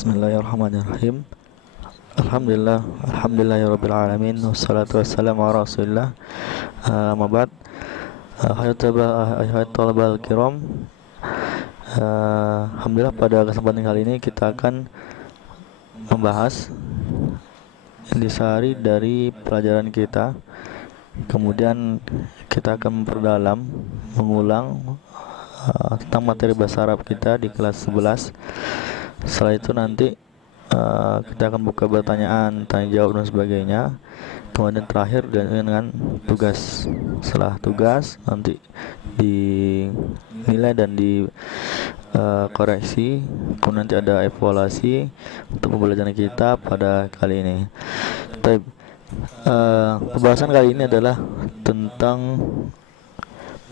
Bismillahirrahmanirrahim. Alhamdulillahirabbil alamin wassalatu wassalamu ala Rasulillah. Amma ba'd. Hai talabal kiram. Alhamdulillah, pada kesempatan kali ini kita akan membahas intisari dari pelajaran kita. Kemudian kita akan memperdalam, mengulang tentang materi bahasa Arab kita di kelas 11. Setelah itu nanti kita akan buka pertanyaan, tanya jawab dan sebagainya. Kemudian terakhir dengan tugas. Setelah tugas nanti dinilai dan dikoreksi. Kemudian nanti ada evaluasi untuk pembelajaran kita pada kali ini. Pembahasan kali ini adalah tentang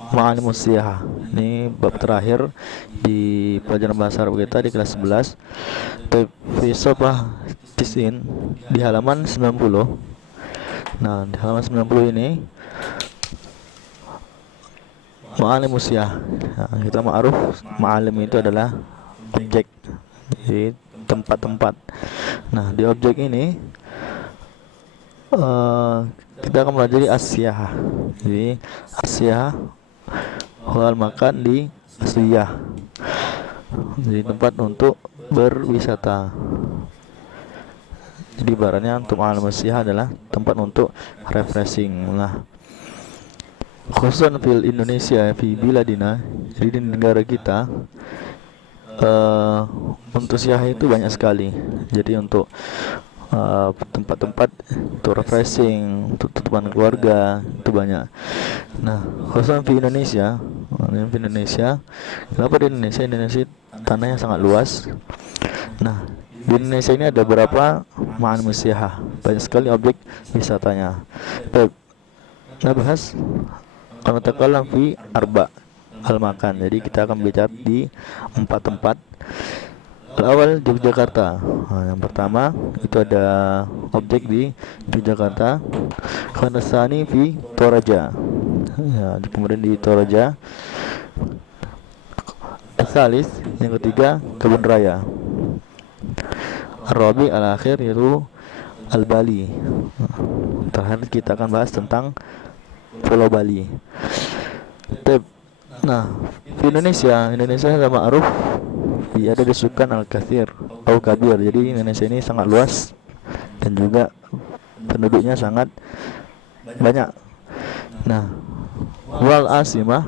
Ma'alimus Siyahah. Ini bab terakhir di pelajaran bahasa Arab kita di kelas 11. Fi Safhah Tis'in, di halaman 90. Nah, di halaman 90 ini Ma'alimus Siyahah. Nah, kita ma'ruf, ma'alim itu adalah objek, jadi tempat-tempat. Nah, di objek ini kita akan mempelajari as-siyahah. Jadi as-siyahah hal makan di asiyah, jadi tempat untuk berwisata. Jadi ibaratnya untuk al-masiyah adalah tempat untuk refreshing. Nah, khususan fil Indonesia, fi biladina, jadi di negara kita, untuk siyah itu banyak sekali. Jadi untuk tempat-tempat untuk refreshing, untuk teman keluarga itu banyak. Nah, khususnya di Indonesia, kenapa di Indonesia? Indonesia tanahnya sangat luas. Nah, di Indonesia ini ada berapa ma'alimus siyahah, banyak sekali objek wisatanya. Kita bahas kalau takalam fi arba al makan. Jadi kita akan bicara di 4 tempat. Awal Yogyakarta. Nah, yang pertama itu ada objek di Yogyakarta. Khandasani fi Toraja. Ya, kemudian di Toraja. Salis, yang ketiga Kebun Raya. Rabi al-akhir yaitu Al-Bali. Terakhir kita akan bahas tentang Pulau Bali. Nah, di Indonesia ada ma'ruf, ada disukan al-kathir atau kabir. Jadi Indonesia ini sangat luas dan juga penduduknya sangat banyak. Nah, wal asimah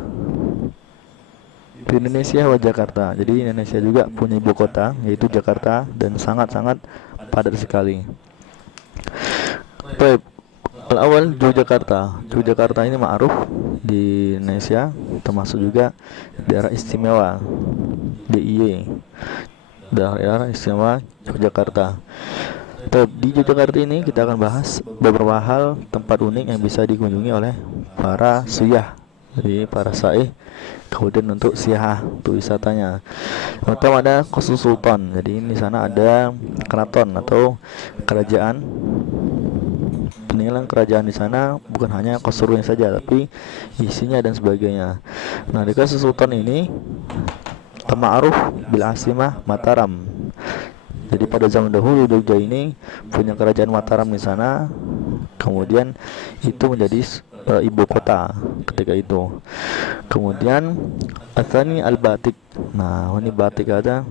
di Indonesia wa Jakarta. Jadi Indonesia juga punya ibu kota yaitu Jakarta dan sangat-sangat padat sekali. Baik, awal Yogyakarta. Yogyakarta ini ma'ruf di Indonesia, termasuk juga daerah istimewa DIY, daerah istimewa Yogyakarta. Di Yogyakarta ini kita akan bahas beberapa hal tempat unik yang bisa dikunjungi oleh para suyah, jadi para saih, kemudian untuk siyahah, untuk wisatanya. Pertama ada Qasr Sultan. Jadi di sana ada keraton atau kerajaan. Peninggalan kerajaan di sana bukan hanya qasrnya saja, tapi isinya dan sebagainya. Nah, di Qasr Sultan ini ma'ruf bil asimah Mataram. Jadi pada zaman dahulu Jogja ini punya kerajaan Mataram di sana. Kemudian itu menjadi ibu kota ketika itu. Kemudian Atsani al-Batik. Nah, ini batik ada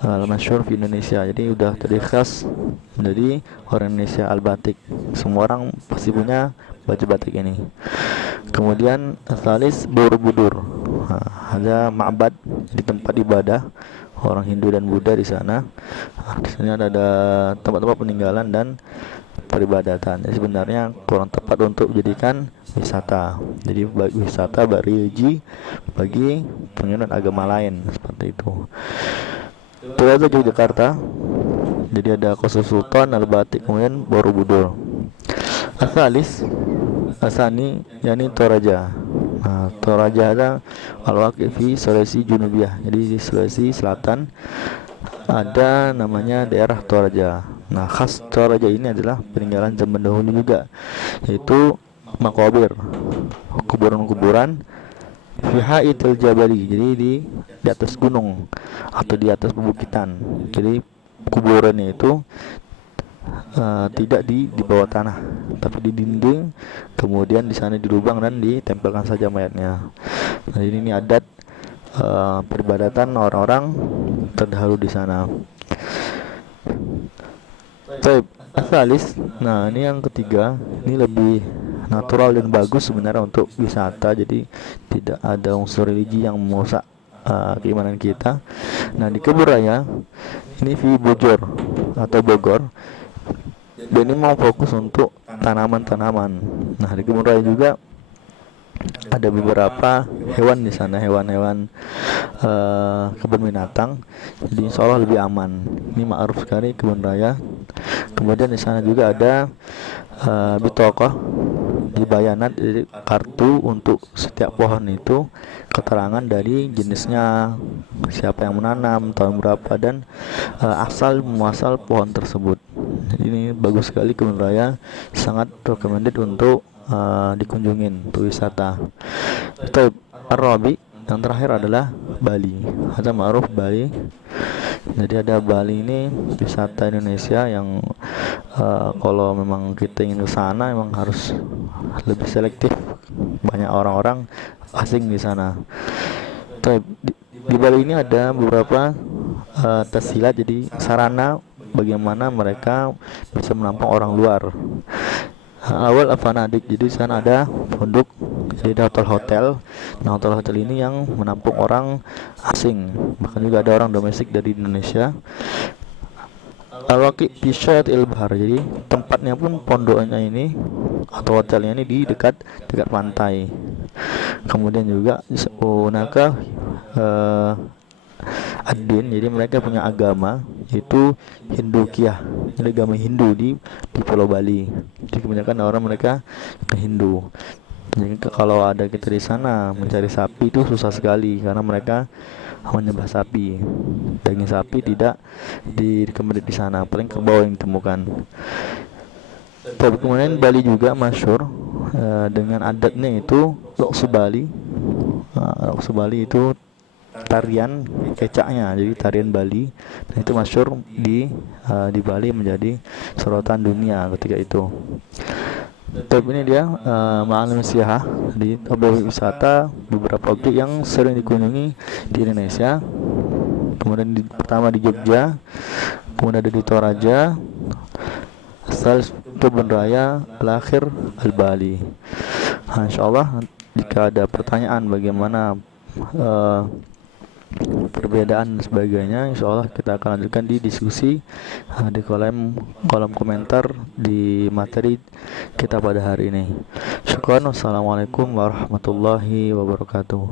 masyhur di Indonesia. Jadi udah jadi khas menjadi orang Indonesia al-Batik. Semua orang pasti punya baju batik ini. Kemudian Tsalis Borobudur. Nah, ada ma'bad di tempat ibadah orang Hindu dan Buddha di sana. Di sini ada tempat-tempat peninggalan dan peribadatan. Jadi sebenarnya kurang tepat untuk dijadikan wisata. Jadi wisata bagi pengingat agama lain seperti itu. Itu aja Yogyakarta. Jadi ada Qasr Sultan, Al-Batik, kemudian Borobudur. Asani yakni Toraja. Nah, Toraja ada al-waqi fi Sulawesi Junubiyah. Jadi di Sulawesi Selatan ada namanya daerah Toraja. Nah, khas Toraja ini adalah peninggalan zaman dahulu juga, yaitu makobir, kuburan-kuburan fi haitil jabali. Jadi di atas gunung atau di atas pebukitan. Jadi kuburannya itu tidak di bawah tanah, tapi di dinding, kemudian di sana dilubang dan ditempelkan saja mayatnya. Nah, ini adat peribadatan orang-orang terdahulu di sana. Baik, asalis. Nah, ini yang ketiga, ini lebih natural dan bagus sebenarnya untuk wisata, jadi tidak ada unsur religi yang merusak keimanan kita. Nah, di kebun raya ini di Bogor atau Bogor, dan ini mau fokus untuk tanaman-tanaman. Nah, di kebun raya juga ada beberapa hewan di sana, hewan-hewan kebun binatang, jadi insya Allah lebih aman. Ini ma'ruf sekali kebun raya. Kemudian di sana juga ada bitokoh di bayanat, jadi kartu untuk setiap pohon itu keterangan dari jenisnya, siapa yang menanam, tahun berapa, dan asal muasal pohon tersebut. Ini bagus sekali kebun raya, sangat recommended untuk dikunjungin untuk wisata. Itu Arabi. Yang terakhir adalah Bali. Ada ma'ruf Bali. Jadi ada Bali ini wisata Indonesia yang kalau memang kita ingin ke sana memang harus lebih selektif. Banyak orang-orang asing di sana. Di Bali ini ada beberapa tes silat, jadi sarana bagaimana mereka bisa menampung orang luar. Awal Afanadik, jadi di sana ada pondok, jadi ada hotel-hotel. Nah, hotel-hotel ini yang menampung orang asing, bahkan juga ada orang domestik dari Indonesia. Al-Waqi Pishat Ilbahar, jadi tempatnya pun pondoknya ini atau hotelnya ini di dekat pantai. Kemudian juga Unaka Adin, jadi mereka punya agama yaitu Hindukiah, jadi agama Hindu di Pulau Bali. Jadi kebanyakan orang mereka Hindu. Jadi kalau ada kita di sana mencari sapi itu susah sekali karena mereka menyembah sapi. Daging sapi tidak dikembali di sana, paling kerbau yang ditemukan. Tapi kemudian Bali juga masyhur dengan adatnya itu Loksu Bali. Loksu Bali itu tarian kecaknya, jadi tarian Bali. Nah, itu masyhur di Bali, menjadi sorotan dunia ketika itu. Tapi ini dia Ma'alim Siyah, di objek wisata, beberapa objek yang sering dikunjungi di Indonesia. Kemudian pertama di Jogja, kemudian ada di Toraja, asal kebun raya, akhir Al-Bali. Nah, insyaallah jika ada pertanyaan bagaimana perbedaan dan sebagainya, insyaallah kita akan lanjutkan di diskusi di kolom komentar di materi kita pada hari ini. Syukran. Wassalamualaikum warahmatullahi wabarakatuh.